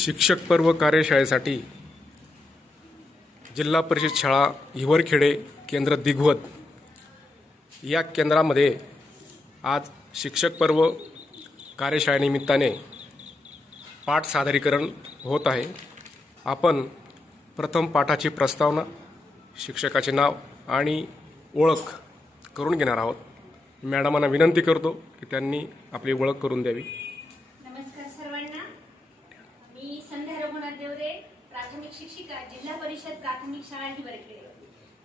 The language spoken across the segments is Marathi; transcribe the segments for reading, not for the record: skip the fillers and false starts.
शिक्षक पर्व कार्यशाळेसाठी जिल्हा परिषद शाळा हिवरखेडे केंद्र दिघवत या केंद्रामध्ये आज शिक्षक पर्व कार्यशाळेनिमित्ताने पाठ सादरीकरण होत आहे। आपण प्रथम पाठाची प्रस्तावना, शिक्षकाचे नाव आणि ओळख करून घेणार आहोत। मॅडमांना विनंती करतो की त्यांनी आपली ओळख करून द्यावी। नमस्कार सर्वांना, मी संध्या रघुनाथ देवरे, प्राथमिक शिक्षिका, जिल्हा परिषद प्राथमिक शाळा हिवरखेडे।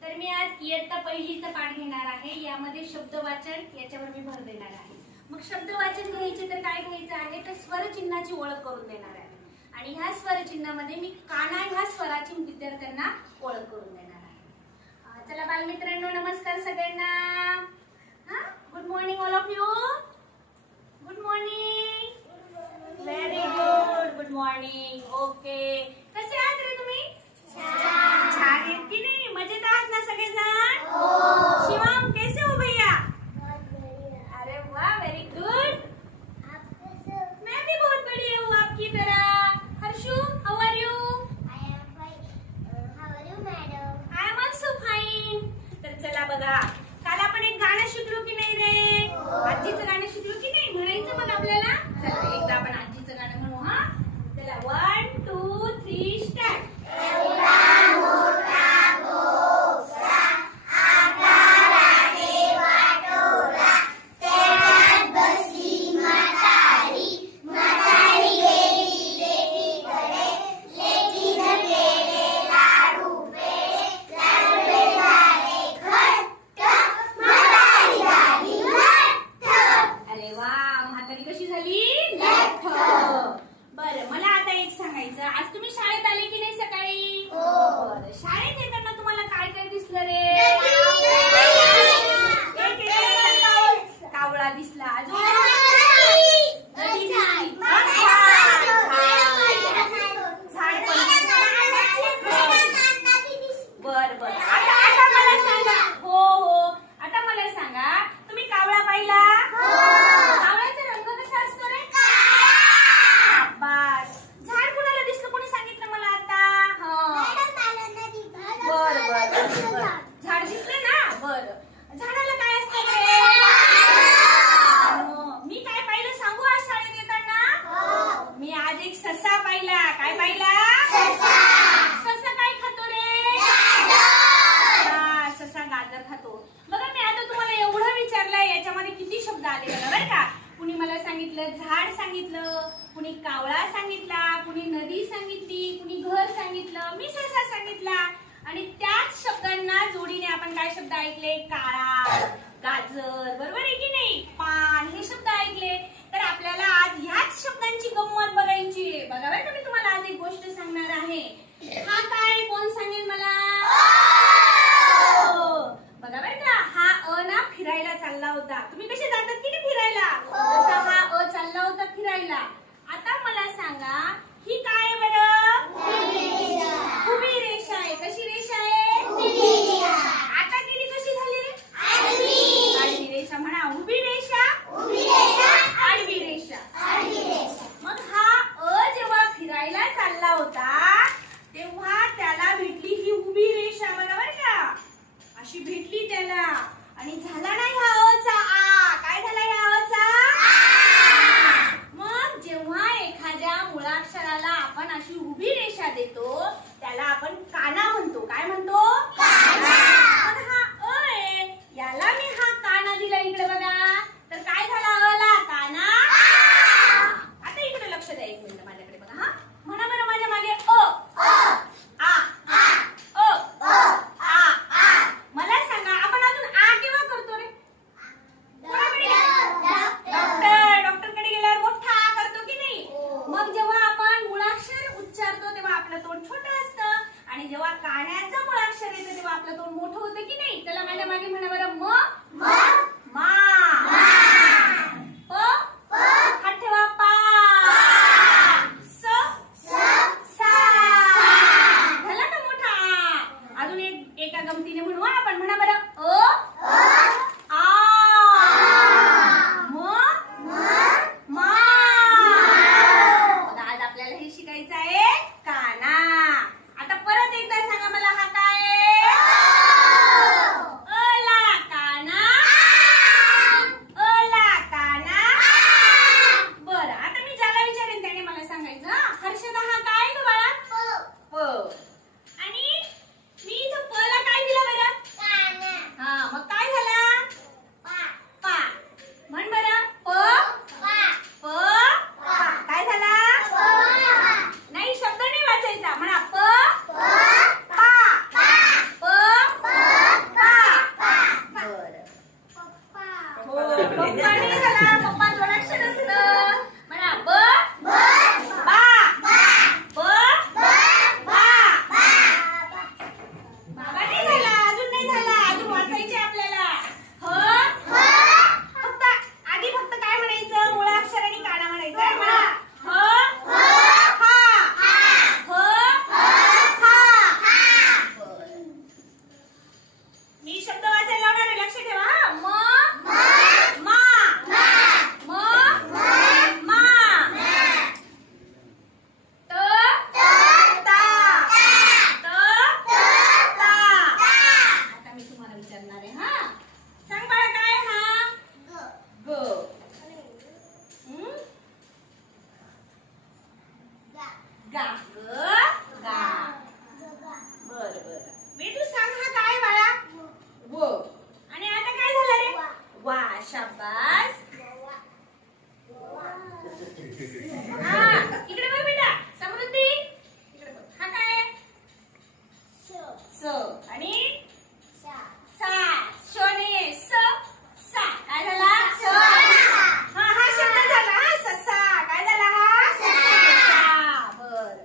तर मी आज इयत्ता पहिलीचा पाठ घेणार आहे। यामध्ये शब्द वाचन याच्यावर मी भर देणार आहे। मग शब्द वाचन घ्यायचे तर काय घ्यायचं आहे, तर स्वर चिन्हाची ओळख करून देणार आहे। आणि ह्या स्वर चिन्हामध्ये मी काना ह्या स्वराची विद्यार्थ्यांना ओळख करून देणार आहे। चला बालमित्रांनो, नमस्कार सगळ्यांना। Good morning all of you. Good morning, very good, good morning. Okay, कसे आहात रे तुम्ही? छान आहेत की नाही? मजेत आहात ना सगळेजण? हो। शिवम कैसे हो भैया? अरे वाह, वेरी गुड। मैं भी बहुत बढ़िया हूँ आपकी तरह। Harshu, how are you? I am fine. How are you, madam? I am also fine। तर चला बघा, काल आपण एक गाणं शिकलो की नाही रे? आजीचं गाणं शिकलो की नाही? म्हणायचं मग आपल्याला। चला एकदा आपण आजीचं गाणं म्हणू। हा, चला 1 2 3 स्टार्ट। आज तुम्ही शाळेत आले की नाही सकाळी? बरं, शाळेत येताना तुम्हाला काय काय दिसलं रे? कावळा दिसला, अजून नदी दिसली, बर बर। आता मला सांगा, हो हो, आता मला सांगा, तुम्ही कावळा पाहिला? कावळ्याचा रंग कसा असतो रे? बस। झाड कुणाला दिसलं, कोणी सांगितलं मला आता? बर बर, झाड दिसलं ना? बर, झाडाला काय असतं रे? मी काय पाहिलं सांगू आज शाळेत येताना? मी आज एक ससा पाहिला। काय पाहिला? ससा काय खातो रे? हा, ससा गाजर खातो। बघा, मी आता तुम्हाला एवढं विचारलंय, याच्यामध्ये किती शब्द आले बरं का? कुणी मला सांगितलं झाड सांगितलं, कुणी कावळा सांगितला, कुणी नदी सांगितली, कुणी घर सांगितलं, मी ससा सांगितला। आणि त्याच शब्दांना जोडीने आपण काय शब्द ऐकले? काळा, गाजर, बरोबर आहे की नाही? पान, हे शब्द ऐकले। तर आपल्याला आज ह्याच शब्दांची गंमत बघायची आहे। बघा बरं का, मी तुम्हाला आज एक गोष्ट सांगणार आहे। हा काय, कोण सांगेल मला? बघा बरं का, हा अ ना फिरायला चालला होता। तुम्ही कसे जातात की नाही फिरायला? तसा हा अ चालला होता फिरायला। आता मला सांगा, ही काय आहे बरं? उभी रेषा आहे। कशी रेषा आहे? आता गेली कशी झाली रे? आडवी रेषा म्हणा। उभी रेषा, आडवी रेषा। मग हा अ जेव्हा फिरायला चालला होता तेव्हा त्याला भेटली ही उभी रेषा, बरोबर का? अशी भेटली त्याला, आणि झाला नाही ह्या अचा आ। काय झाला ह्या अचा? मग जेव्हा एखाद्या मुळाक्षराला आपण अशी उभी रेषा देतो त्याला आपण काना म्हणतो। काय म्हणतो? काना। पण हा अ आहे, याला मी हा काना दिला। इकडे बघा, तर काय झाला अ ला? काना। आता इकडे लक्ष द्या, एक मिनिट माझ्याकडे बघा। हा, म्हणा बरं माझ्या मागे अ आ अ आ। मला सांगा, आपण अजून आ केव्हा करतो रे? डॉक्टरकडे गेल्यावर मोठा आ करतो की नाही? मग जेव्हा आपण मुळाक्षर उच्चारतो तेव्हा आपलं तोंड छोटं असतं, आणि जेव्हा काण्याचं मुळाक्षर येतं तेव्हा आपलं तोंड मोठं होतं की नाही? त्याला माझ्या मागे म्हणा बरं, म मा। हात ठेवा, पा। सा। झाला का मोठा आ? अजून एका गमतीने म्हणू आपण, म्हणा बरं आ। म मा। आज आपल्याला हे शिकायचं म्हणायचं आहे काना. आता परत एकदा सांगा मला, हा काय आहे? अला काना. अला काना. बरं, आता मी ज्याला विचारेन त्याने मला सांगायचं. हर्षदा हा काय आहे ग बाळा? प. आणि मी इथं प ला काय दिलं बरं? हा, मग काय झालं? पा. म्हण बरं. प. प. काय झाला? नाही, शब्द नाही वाचायचा. म्हणा प. पा. प. पा. बरं. हो, पप्पा नाही झाला. पप्पा जोडाक्षर असतं. म्हणा ब. बा. ब. बा. बाबा नाही झाला. अजून नाही झाला. अजून वाचायचे आपल्याला. फक्त आधी फक्त काय म्हणायचं? मुळाक्षर आणि काना म्हणायचं. म्हणा मी शब्द वाचायला लावणार आहे, लक्ष ठेवा. म. मा. म. मा. त. ता. त. ता. आता मी तुम्हाला विचारणार आहे. हा, सांग बाळा काय? हा ग. गा. ग. गा. बर बर. तू सांग हा काय बाळा? व. आणि आता काय झालं रे? वा. शाबास. हा, इकडे बघ बेटा. समृद्धी इकडे बघ. हा काय? स. आणि सा. श नाहीये. स. सा. काय झाला? हा, हा शब्द झाला. हा, ससा. काय झाला? हा, ससा. बर.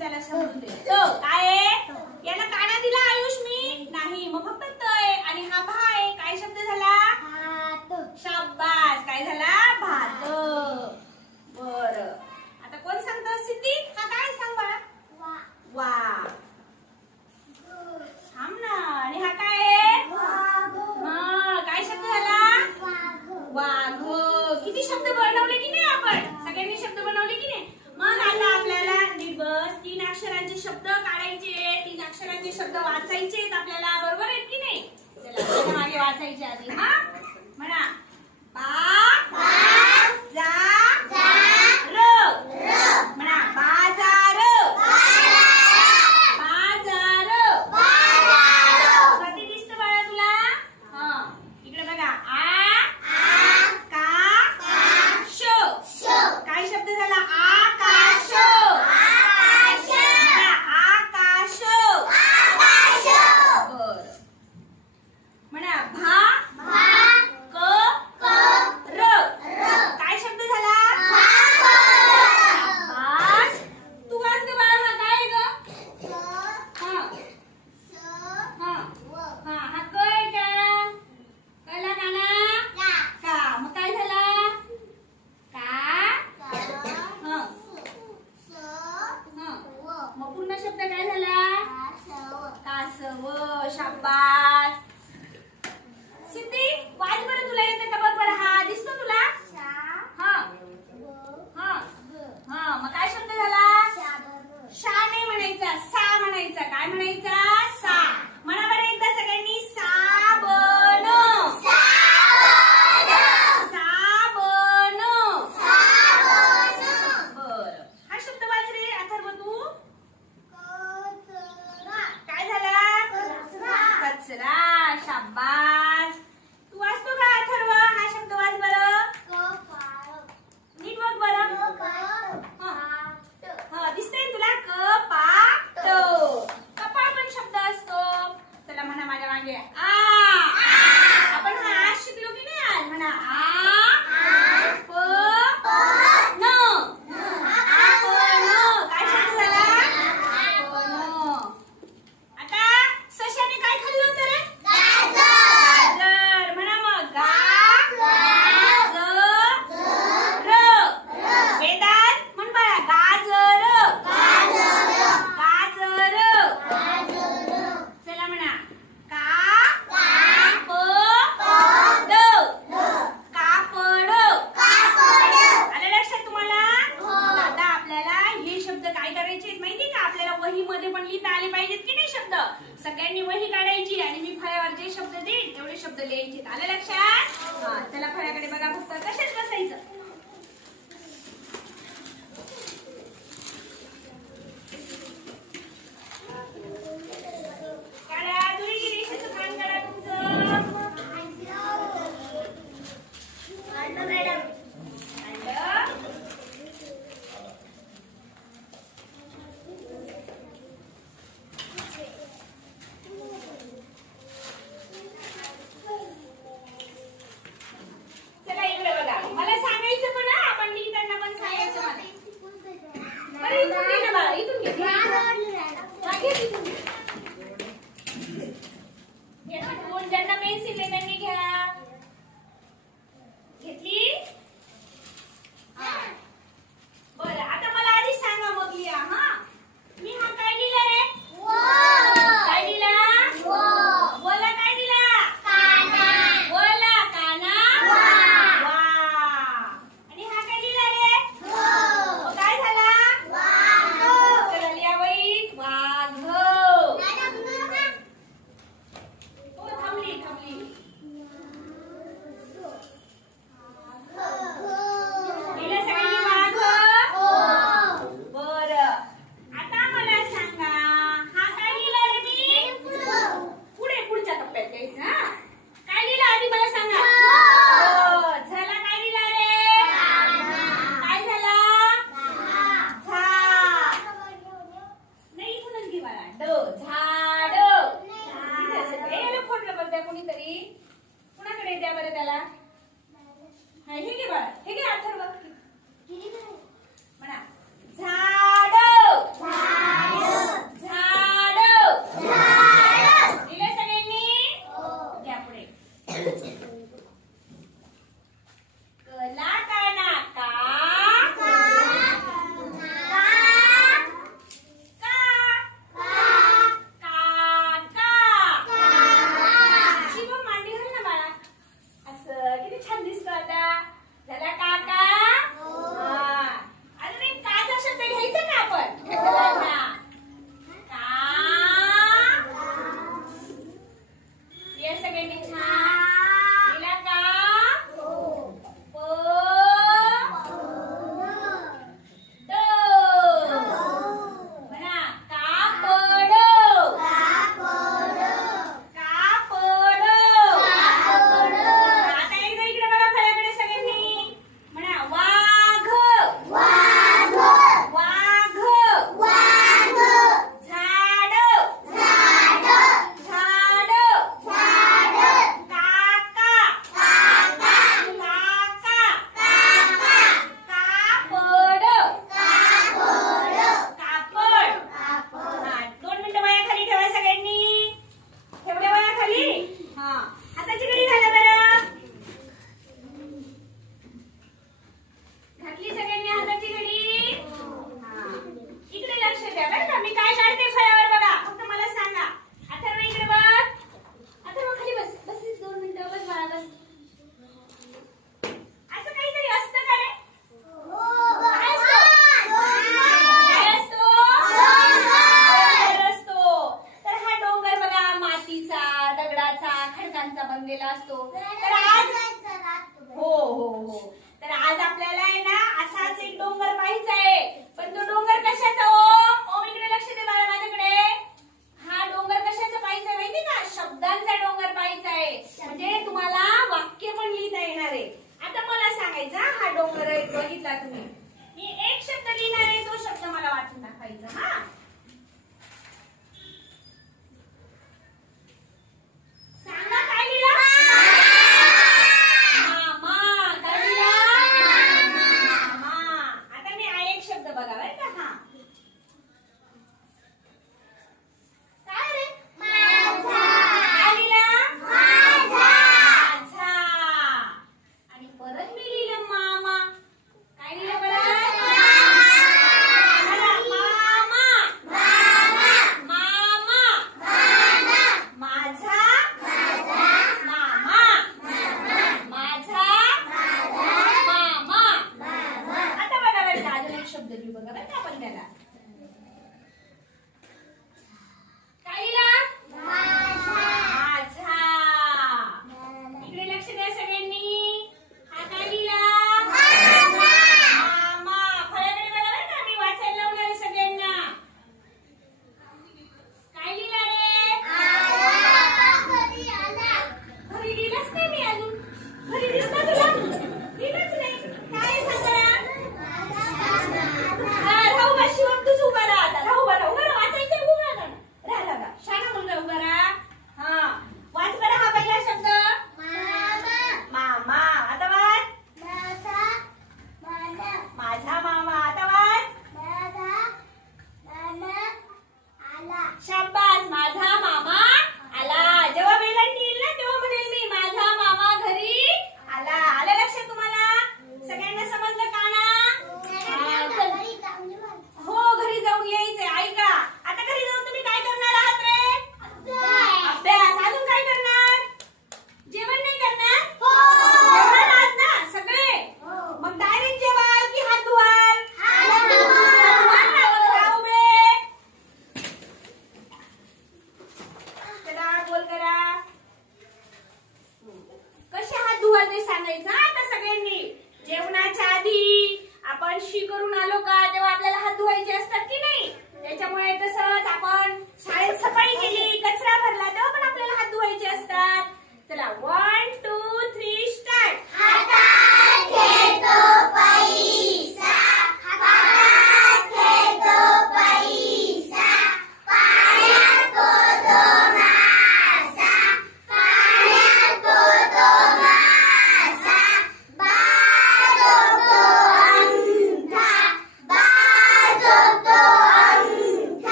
त्याला समजून दे. त काय आहे? याला काना दिला आयुष मी नाही, मग फक्त त आहे. आणि हा भा आहे. काय शब्द झाला? शाबास. काय झाला? भात. बर, आता कोण सांगतं? सिद्धी. हा काय? सांग बाळा. वा. थांब ना. आणि हा काय आहे? हा, काय शब्द झाला? वाघ. किती शब्द बनवले की नाही आपण? सगळ्यांनी शब्द बनवले की नाही? मग आता आपल्याला दिवस 3 अक्षरांचे शब्द काढायचे, 3 अक्षरांचे शब्द वाचायचे आपल्याला. बरोबर आहेत की नाही? चला मागे वाचायचे आधी. हा म्हणा. म्हणा बाजार. कधी दिसतं बाळा तुला? हा, इकडे बघा. काय शब्द झाला? आकाश. आकाश. बर, म्हणा भा काय शब्द झाला? तू वाच ग बाळा. हा काय ग? हा क आहे का? कळला काना? का. मग काय झाला? मग पूर्ण शब्द काय झाला? कासव. शाबास. सिद्धी वाच बरं. तुला येतं का बघ बरं. हा दिसतो तुला? मग काय शब्द झाला? शा नाही म्हणायचा, सा म्हणायचा. काय म्हणायचा? सा. म्हणा बरं एकदा सगळ्यांनी. साबण. बर, हा शब्द वाच रे अथर्व तू. काय झाला? कचरा. शाबास. तू वाचतो का अथर्व? हा शब्द वाच बरं. नीट बघ बरं. हा दिसतंय तुला? कपाट. कपाट पण शब्द असतो. चला म्हणा माझ्या मागे. आपण हा आज शिकलो की नाही? आज म्हणा. काय शब्द झाला? आता सशाने काय खाल्लं होतं रे? गाजर. म्हणा मग. वेदांत म्हण बाळा. गाजर. चला म्हणा. कापड. आलं लक्षात तुम्हाला? आता आपल्याला हे शब्द काय करायचे माहिती का? आपल्याला वही मध्ये पण लिहिता आले पाहिजेत की नाही शब्द? सगळ्यांनी वही काढायची आणि मी फळ्यावर जे शब्द देईन तेवढे शब्द लिहायचे. आलं लक्षात? हा, चला फळ्याकडे बघा फक्त. कशाच बसायचं? काढा. दुरी रेषेचं पान काढा तुमचं. चला इकडे बघा. मला सांगायचं पण हा, आपण लिहिताना पण सांगायचं मला. बरं इथून घे ना बाळा. इथून घे. ज्यांना पेन्सिल आहे त्यांनी घ्या. घेतली? बरं, आता मला आधी सांगा मग लिहा. हा, मी हा काय लिहिला रे? काय लिहिला? बोला काय लिहिला? बोला काना. वा. आणि हा काय लिहिला रे? काय झाला? चला लिहा वहीत. वाघ. हो थांबली. लिहिलं सगळ्यांनी वाघ? बरं, आता मला सांगा हा काय लिहिला रे मी? पुढच्या टप्प्यात द्यायचं. हा, काय लिहिलं आधी मला सांगा. झाला. काय लिहिला रे? काय झाला? नाही इथूनच घे मला. झाड. याला फोन नंबर द्या कोणीतरी. कुणाकडे द्या बरं त्याला. हे घे बाळा. हे घे अथर्व. म्हणा झाड. बनलेला असतो. तर आज हो हो हो तर आज आपल्याला आहे ना असाच एक डोंगर पाहायचा आहे. पण तो डोंगर कशाचा ओम इकडे लक्ष दे बाळा माझ्याकडे. हा डोंगर कशाचा पाहायचा माहिती का? शब्दांचा डोंगर पाहायचा आहे. म्हणजे तुम्हाला वाक्य पण लिहिता येणार आहे. आता मला सांगायचं हा डोंगर बघितला तुम्ही. मी एक शब्द लिहिणार आहे, तो शब्द मला वाचून दाखवायचा. हा सांगा काय लिहिलं? मामा. काय लिहिलं? मामा. आता मी हा एक शब्द बघा बरं का. हा काय रे? काय लिहिलं? माझा. आणि परत मी लिहिलं मामा. काय लिहिलं परत?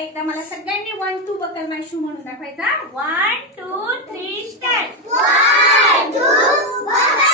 एकदा मला सगळ्यांनी 1 2 बकल माय शू म्हणून दाखवायचा. 1 2 3 स्टार्ट. 1 2 बकल